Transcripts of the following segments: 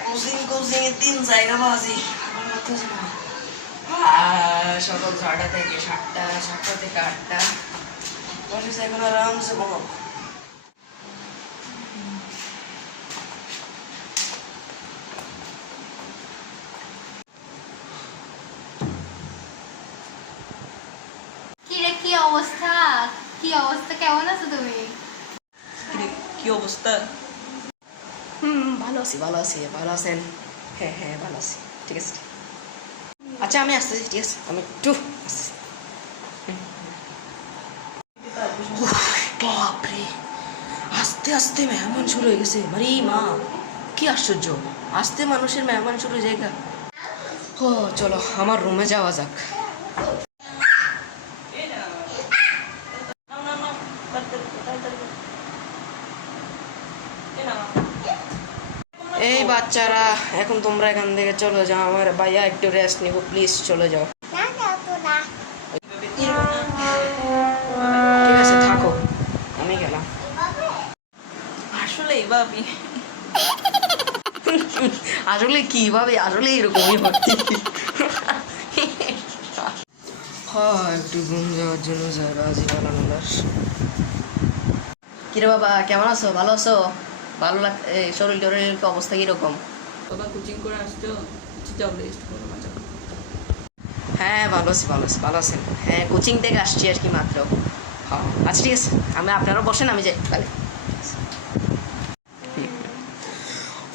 Coaching coaching এ তিন জায়গা বাজি আমার লাগতেছে না সকাল ছটা থেকে সাতটা সাতটা থেকে আটটা বসেছে এখন আরামসে ঘুমাবো কি রে কি অবস্থা? কি অবস্থা? কেমন আছো তুমি? কি অবস্থা? ভালো আছি ভালো আছি ভালো আছেন হ্যাঁ হ্যাঁ ভালো আছি ঠিক। আছে আচ্ছা আমি আসতেছি ঠিক আছে। আমি একটু। উফ, বাপরে। আস্তে আস্তে মেহমান শুরু হয়ে গেছে। মারি মা কি আশ্চর্য। আস্তে মানুষের মেহমান শুরু হয়ে যায় ও চলো আমার রুমে যাওয়া যাক। বাচ্চারা, এখন তোমরা এখান থেকে চলে যাও, আমার ভাইয়া একটু রেস্ট নিব প্লিজ চলে যাও। আসলে আসলে কীভাবে আসলে এরকমই হ্যাঁ একটু ঘুম যাওয়ার জন্য কিরে বাবা, কেমন আছো? ভালো আছো? ভালো লাগ শরীর টরীর অবস্থা কীরকম? বাবা কোচিং করে আসতো করো হ্যাঁ ভালো আছি ভালো আছি ভালো আছেন। হ্যাঁ কোচিং থেকে আসছি আর কি মাত্র। হ্যাঁ আচ্ছা ঠিক আছে। আমি আপনারা বসেন আমি যাই তাহলে।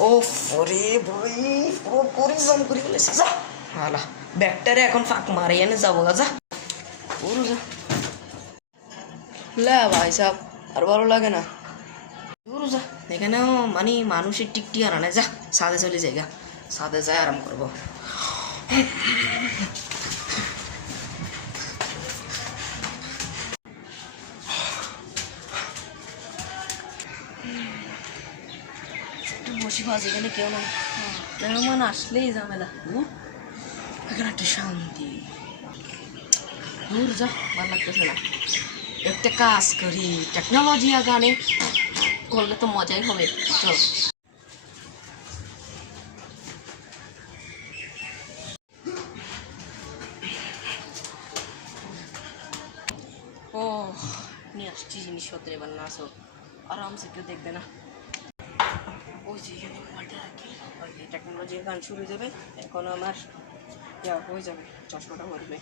ও ফরে ভাই পুরো পরিশ্রম করে ফেলেছে যা। হালা ব্যাগটারে এখন ফাঁক মারে এনে যাব যা পুরো যা। লা ভাই সাহেব আর ভালো লাগে না। এখানেও মানে মানুষের টিকটি আর না যা সাদে চলে যাই গা। সাদে যাই আরাম করব। বসি ফাজ এখানে কেউ নাই। মেহমান আসলেই ঝামেলা? এখানে একটা শান্তি। দূর যা, ভালো লাগতেছে না। একটা কাজ করি টেকনোলজি গানে করলে তো মজাই হবে। চল। ও, নিয়ে আসছি জিনিসপত্র এবার, না আসো আরামসে কেউ দেখবে না। ওই যে এখানে টেকনোলজির গান শুরু যাবে। এখন আমার হয়ে যাবে, চশমাটা মারবে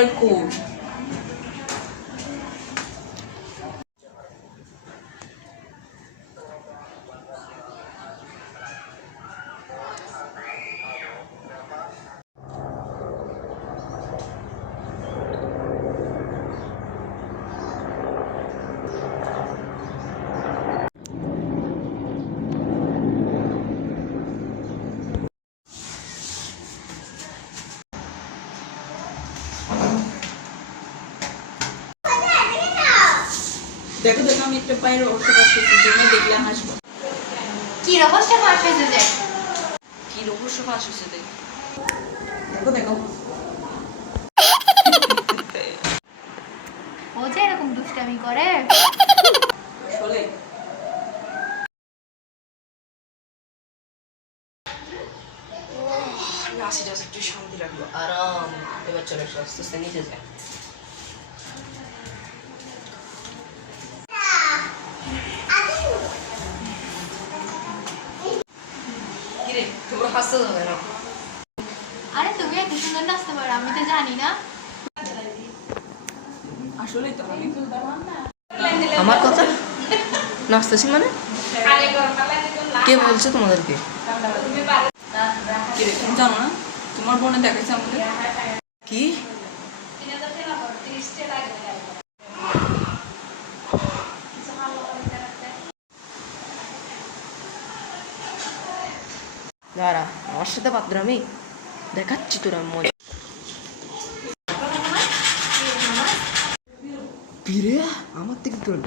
রে আমার দেখো দেখো আমি একটা পায়ের অর্থ কাজ করছি জন্য দেখলে হাসবো কি রহস্য ফাঁস হয়েছে যে কি রহস্য ফাঁস হয়েছে দেখ। দেখো দেখো। ও যে এরকম দুষ্টামি করে। আসলে নাসি জাস্ট একটু শান্তি রাখব আরাম। এবার চলে আস্তে নিচে যায় তোমরা হাসতে যাবে না আরে তুমি এত সুন্দর নাচতে পারো আমি তো জানি না আসলেই তো আমি আমার কথা নাচতেছি মানে কে বলছে তোমাদেরকে কি রে, তুমি জানো না তোমার বোনে দেখাইছে আমাদের কি দাঁড়া আমার সাথে পাত্রামি দেখাচ্ছি তোরা মজা। পিরে আমার থেকে তোর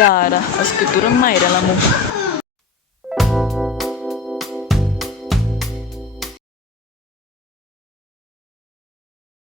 দাঁড়া আজকে তোরা মাইরালাম